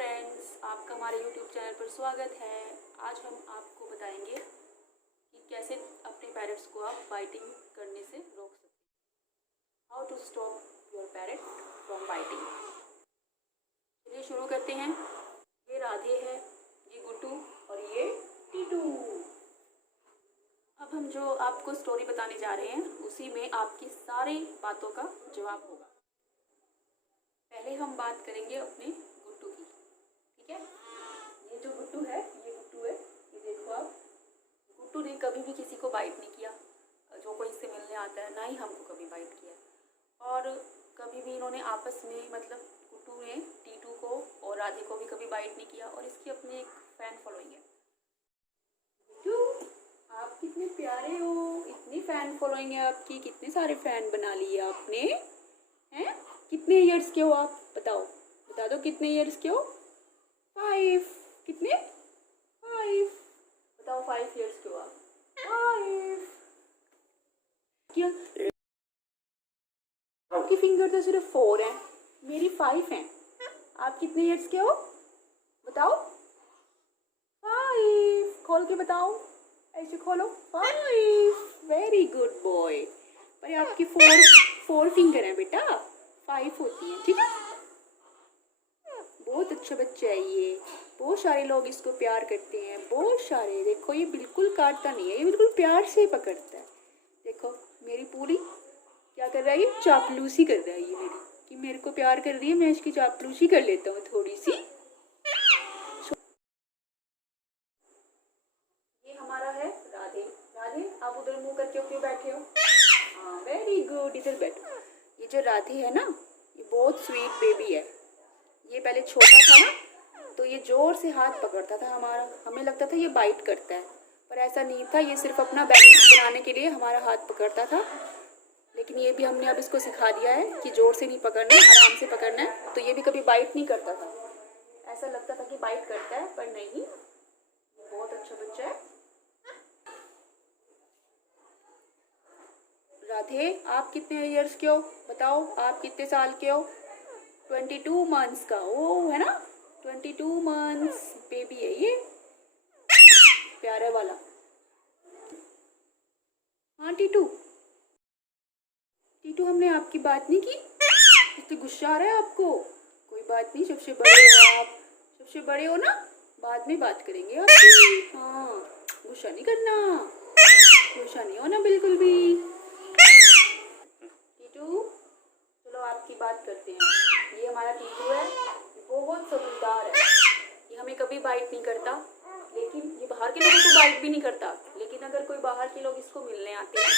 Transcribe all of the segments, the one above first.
Friends, आपका हमारे YouTube channel पर स्वागत है। आज हम आपको बताएंगे कि कैसे अपने पैरट्स को आप बाइटिंग करने से रोक सकते हैं। How to stop your parrot from biting. चलिए शुरू करते हैं। ये राधे है, ये गुड्डू और ये टीटू। अब हम जो आपको स्टोरी बताने जा रहे हैं उसी में आपकी सारी बातों का जवाब होगा। पहले हम बात करेंगे अपने गुड्डू की, ठीक है। ये जो गुड्डू है, ये देखो आप। गुड्डू ने कभी भी किसी को बाइट नहीं किया, जो कोई इससे मिलने आता है, ना ही हमको कभी बाइट किया। और कभी भी इन्होंने आपस में, मतलब गुड्डू ने टीटू को और राधे को भी कभी बाइट नहीं किया। और इसकी अपनी एक फैन फॉलोइंग है। गुड्डू, आप कितने प्यारे हो, इतनी फैन फॉलोइंग है आपकी, कितने सारे फैन बना लिए आपने हैं। कितने इयर्स के हो आप, बता दो कितने इयर्स के हो। 5। कितने? 5। बताओ 5 इयर्स के हो आप। 5 क्या? आपकी फिंगर तो सिर्फ 4 है, मेरी 5 है। आप कितने इयर्स के हो बताओ। 5। खोल के बताओ, ऐसे खोलो। 5। Very good boy. पर आपकी 4 फिंगर है बेटा, 5 होती है, ठीक है। बहुत अच्छा बच्चा है ये, बहुत सारे लोग इसको प्यार करते हैं, बहुत सारे। देखो ये बिल्कुल काटता नहीं है, ये बिल्कुल प्यार से पकड़ता है। देखो मेरी पूरी क्या कर रहा है, ये चापलूसी कर रहा है ये मेरी, कि मेरे को प्यार कर रही है, मैं इसकी चापलूसी कर लेता हूँ थोड़ी सी। ये हमारा है राधे। राधे, आप उधर मुंह करके क्यों बैठे हो? हाँ वेरी गुड, इधर बैठो। ये जो राधे है ना, ये बहुत स्वीट बेबी है। ये पहले छोटा था ना, तो ये जोर से हाथ पकड़ता था हमारा, हमें लगता था ये बाइट करता है, पर ऐसा नहीं था। ये सिर्फ अपना बैलेंस बनाने के लिए हमारा हाथ पकड़ता था। लेकिन ये भी हमने अब इसको सिखा दिया है कि जोर से नहीं पकड़ना है, आराम से पकड़ना है। तो ये भी कभी बाइट नहीं करता था। ऐसा लगता था कि बाइट करता है, पर नहीं, बहुत अच्छा बच्चा है। राधे, आप कितने इयर्स के हो बताओ, आप कितने साल के हो? 22 मंथ्स का, ओ है ना, 22 मंथ्स बेबी है ये, प्यारे वाला। हाँ टीटू, हमने आपकी बात नहीं की, इसलिए गुस्सा आ रहा है आपको। कोई बात नहीं, सबसे बड़े हो आप, सबसे बड़े हो ना, बाद में बात करेंगे आपकी। हाँ गुस्सा नहीं करना, गुस्सा नहीं होना बिल्कुल भी। टीटू चलो आपकी बात करते हैं। ये हमारा टीटू है, बहुत समझदार है। ये हमें कभी बाइट नहीं करता, लेकिन ये बाहर के लोगों को बाइट भी नहीं करता। लेकिन अगर कोई बाहर के लोग इसको मिलने आते हैं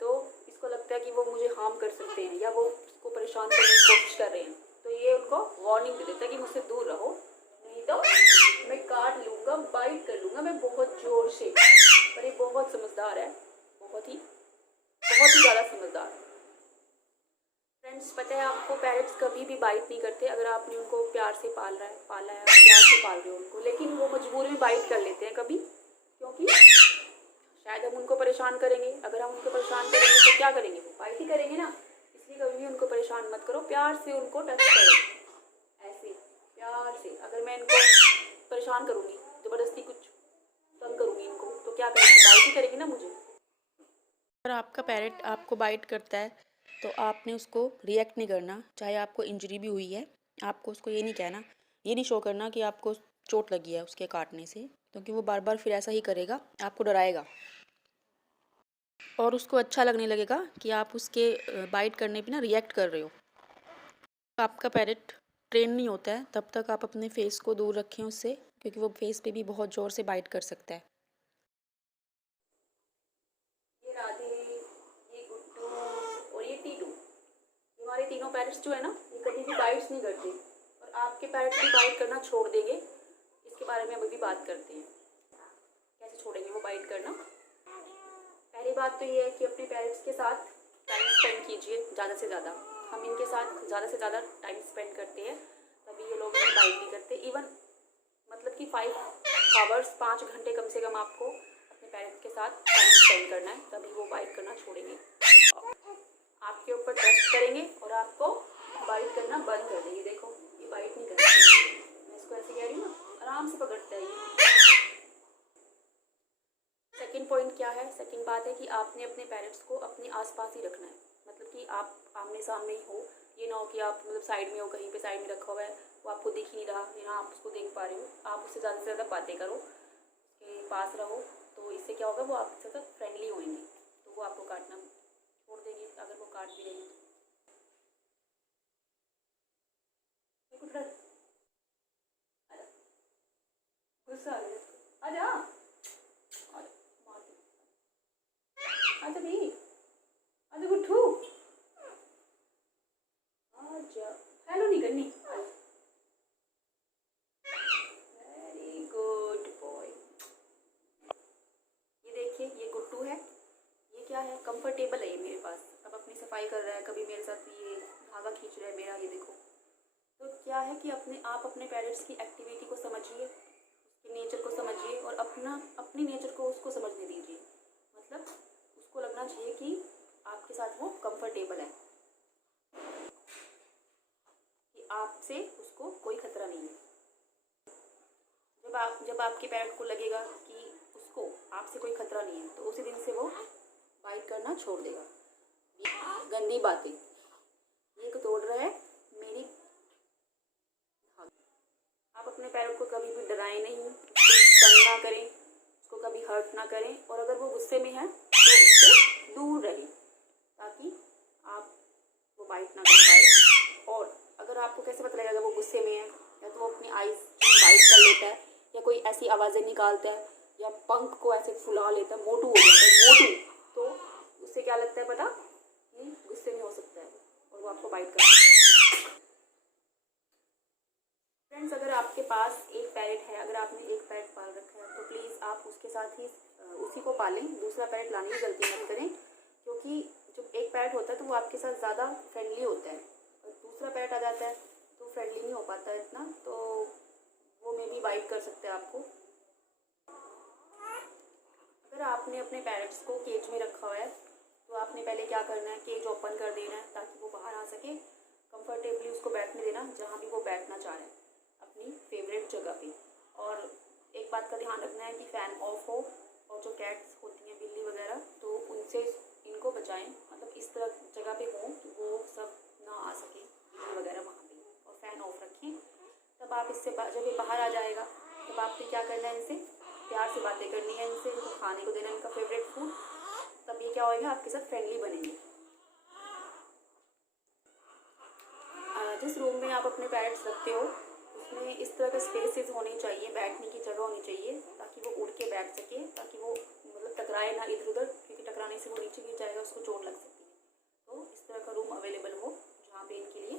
तो इसको लगता है कि वो मुझे हार्म कर सकते हैं या वो इसको परेशान करने की कोशिश कर रहे हैं, तो ये उनको वार्निंग दे देता है कि मुझसे दूर रहो, नहीं तो मैं काट लूँगा, बाइट कर लूँगा मैं बहुत ज़ोर से। पर ये बहुत समझदार है, बहुत ही ज़्यादा समझदार। फ्रेंड्स, पता है आपको, पेरेंट्स कभी भी बाइट नहीं करते अगर आपने उनको प्यार से पाला है, प्यार से पाल रहे हो उनको। लेकिन वो मजबूरी में बाइट कर लेते हैं कभी, क्योंकि शायद हम उनको परेशान करेंगे। अगर हम उनको परेशान करेंगे तो क्या करेंगे, वो बाइट ही करेंगे ना। इसलिए कभी भी उनको परेशान मत करो, प्यार से उनको टच करो, ऐसे प्यार से। अगर मैं इनको परेशान करूँगी, ज़बरदस्ती कुछ तंग करूँगी इनको, तो क्या करेंगे, बाइट ही करेंगे ना मुझे। अगर आपका पेरेंट आपको बाइट करता है तो आपने उसको रिएक्ट नहीं करना। चाहे आपको इंजरी भी हुई है, आपको उसको ये नहीं कहना, ये नहीं शो करना कि आपको चोट लगी है उसके काटने से, क्योंकि वो बार बार फिर ऐसा ही करेगा, आपको डराएगा और उसको अच्छा लगने लगेगा कि आप उसके बाइट करने पे ना रिएक्ट कर रहे हो। आपका पेरेंट ट्रेन नहीं होता है तब तक आप अपने फेस को दूर रखें उससे, क्योंकि वो फेस पे भी बहुत ज़ोर से बाइट कर सकता है। ये राधे, ये गुड्डू और ये टीटू, हमारे तीनों पेरेंट्स जो है ना, ये कभी भी बाइट्स नहीं करते। और आपके पेरेंट्स भी बाइट करना छोड़ देंगे, इसके बारे में अभी बात करते हैं। कैसे छोड़ेंगे वो बाइट करना। पहली बात तो ये है कि अपने पेरेंट्स के साथ टाइम स्पेंड कीजिए ज़्यादा से ज़्यादा। हम इनके साथ ज़्यादा से ज़्यादा टाइम स्पेंड करते हैं, तभी ये लोग बाइट नहीं करते। इवन मतलब कि 5 आवर्स, 5 घंटे कम से कम आपको अपने पेरेंट्स के साथ टाइम स्पेंड करना है, तभी वो बाइट करना छोड़ेंगे, आपके ऊपर ट्रस्ट करेंगे और आपको बाइट करना बंद कर देंगे। देखो ये बाइट नहीं करती, मैं इसको सेकंड पॉइंट क्या है, सेकंड बात है कि आपने अपने पेरेंट्स को अपने आसपास ही रखना है। मतलब कि आप आमने सामने ही हो, ये ना हो कि आप मतलब साइड में हो, कहीं पे साइड में रखा हुआ है, वो आपको दिख ही नहीं रहा, यहाँ आप उसको देख पा रहे हो, आप उससे ज़्यादा से ज़्यादा बातें करो, उसके पास रहो, तो इससे क्या होगा, वो आपके साथ फ्रेंडली होंगे, तो वो आपको काटना छोड़ देंगे अगर वो काट भी रहे हैं। गुस्सा आ गया, आजा आजा भी, आजा गुट्ठू, आजा, हेलो नहीं करनी, वेरी गुड बॉय। ये देखिए, ये गुट्टू है, ये क्या है, कंफर्टेबल है ये मेरे पास, अब अपनी सफाई कर रहा है, कभी मेरे साथ ये धागा खींच रहा है मेरा, ये देखो। तो क्या है कि आप अपने पेरेंट्स की एक्टिविटी को समझिए, उसके नेचर को समझिए और अपनी नेचर को उसको समझने दीजिए। मतलब उसको लगना चाहिए कि आपके साथ वो कंफर्टेबल है, कि आपसे उसको कोई खतरा नहीं है। जब आपके पेरेंट को लगेगा कि उसको आपसे कोई खतरा नहीं है, तो उसी दिन से वो बाइट करना छोड़ देगा। गंदी बातें, ये तोड़ रहा है मेरी। आप अपने पेरेंट को कभी भी डराएं नहीं, उसको तंग ना करें, उसको कभी हर्ट ना करें, और अगर वो गुस्से में है तो उससे दूर रहें, ताकि आप वो बाइट ना कर पाए। और अगर आपको कैसे पता लगेगा वो गुस्से में है, या तो वो अपनी आइज़ बाइट कर लेता है, या कोई ऐसी आवाज़ें निकालता है, या पंख को ऐसे फुला लेता है, मोटू हो जाता है, मोटू, तो उससे क्या लगता है पता, ये गुस्से में हो सकता है और वो आपको बाइट कर सकता है। फ्रेंड्स, अगर आपके पास एक पैरेट है, अगर आपने एक पैरेट पाल रखा है, तो प्लीज़ आप उसके साथ ही उसी को पालें, दूसरा पैरेट लाने की गलती मत करें, क्योंकि जब एक पैरेट होता है तो वो आपके साथ ज़्यादा फ्रेंडली होता है, और दूसरा पैरेट आ जाता है तो फ्रेंडली नहीं हो पाता है इतना, तो वो मे भी बाइट कर सकते हैं आपको। अगर आपने अपने पैरेट्स को केज में रखा हुआ है, तो आपने पहले क्या करना है, केज ओपन कर देना है ताकि वो बाहर आ सके, कंफर्टेबली उसको बैठने देना जहाँ भी वो बैठना चाह रहा है, अपनी फेवरेट जगह पे। और एक बात का ध्यान रखना है कि फ़ैन ऑफ हो, और जो कैट्स होती हैं, बिल्ली वगैरह, तो उनसे इनको बचाएं, मतलब इस तरह जगह पे हों कि वो सब ना आ सके, बिल्ली वगैरह वहाँ पे, और फ़ैन ऑफ रखें। तब आप इससे जब ये बाहर आ जाएगा, तब आपने क्या करना है, इनसे प्यार से बातें करनी है, इनसे इनको खाने को देना है, इनका फेवरेट फूड, तब ये क्या होएगा, आपके साथ फ्रेंडली बनेंगे। जिस रूम में आप अपने पेरेंट्स रखते हो, उसमें इस तरह के स्पेसेस होने चाहिए, बैठने की जगह होनी चाहिए, ताकि वो उड़ के बैठ सके, ताकि वो मतलब टकराए ना इधर उधर, क्योंकि टकराने से वो नीचे गिर जाएगा, उसको चोट लग सकती है। तो इस तरह का रूम अवेलेबल हो जहाँ पे इनके लिए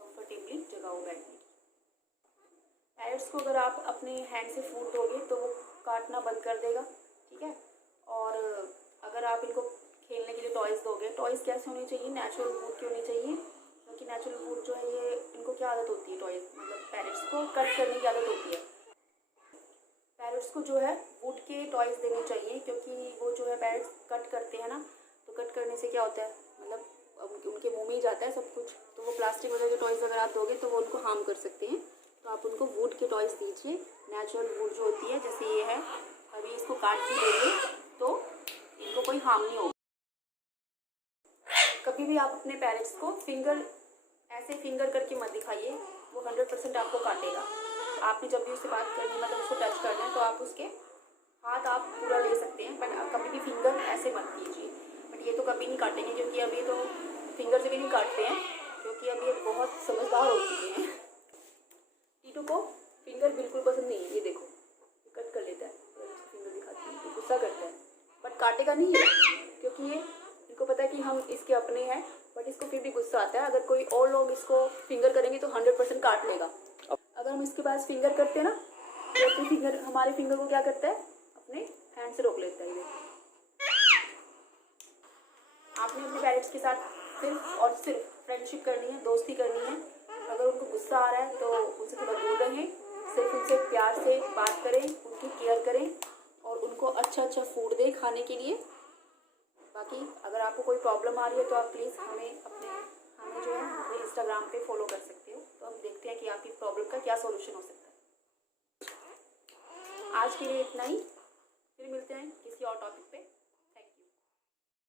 कंफर्टेबली जगह हो बैठने की। पेरेंट्स को अगर आप अपने हैंड से फूड दोगे तो वो काटना बंद कर देगा, ठीक है। और अगर आप इनको खेलने के लिए टॉयज़ दोगे, टॉयज़ कैसे होने चाहिए, नेचुरल वुड की होनी चाहिए, क्योंकि नेचुरल वुड जो है, ये इनको क्या आदत होती है, टॉयज़ मतलब पेरेंट्स को कट करने की आदत होती है। पेरेंट्स को जो है वुड के टॉयज़ देने चाहिए, क्योंकि वो जो है पेरेंट्स कट करते हैं ना, तो कट करने से क्या होता है, मतलब उनके मुँह में ही जाता है सब कुछ, तो वो प्लास्टिक वगैरह के टॉयज़ अगर आप दोगे तो वो उनको हार्म कर सकते हैं। तो आप उनको वुड के टॉयज़ दीजिए, नेचुरल वुड जो होती है, जैसे ये है, अभी इसको काट भी देंगे तो इनको कोई हार्म नहीं होगा। कभी भी आप अपने पेरेंट्स को ऐसे फिंगर करके मत दिखाइए, वो 100% आपको काटेगा। आपने जब भी उससे बात करनी, मतलब उसको टच करना है, तो आप उसके हाथ आप पूरा ले सकते हैं, बट कभी भी फिंगर ऐसे मत कीजिए। बट ये तो कभी नहीं काटेंगे, क्योंकि अभी तो फिंगर से भी नहीं काटते हैं, क्योंकि अब ये बहुत समझदार हो चुके हैं। टीटू को फिंगर बिल्कुल पसंद नहीं है, ये देखो, ये कट कर लेता है, फिंगर दिखाती है, गुस्सा करता है, बट काटेगा नहीं है, क्योंकि ये इनको पता है कि हम इसके अपने हैं, बट इसको फिर भी गुस्सा आता है। अगर कोई और लोग इसको फिंगर करेंगे तो 100% काट लेगा। अगर हम इसके पास फिंगर करते हैं ना, तो अपने फिंगर, हमारे फिंगर को क्या करता है, अपने हैंड से रोक लेता है। ये आपने अपने पेरेंट्स के साथ सिर्फ और सिर्फ फ्रेंडशिप करनी है, दोस्ती करनी है। अगर उनको गुस्सा आ रहा है तो उनसे थोड़ा दूर रहें, सिर्फ उनसे प्यार से बात करें, उनकी केयर करें, और उनको अच्छा फूड दें खाने के लिए। बाकी अगर आपको कोई प्रॉब्लम आ रही है तो आप प्लीज़ हमें जो है हमें इंस्टाग्राम पे फॉलो कर सकते हो, तो हम देखते हैं कि आपकी प्रॉब्लम का क्या सॉल्यूशन हो सकता है। आज के लिए इतना ही, फिर मिलते हैं किसी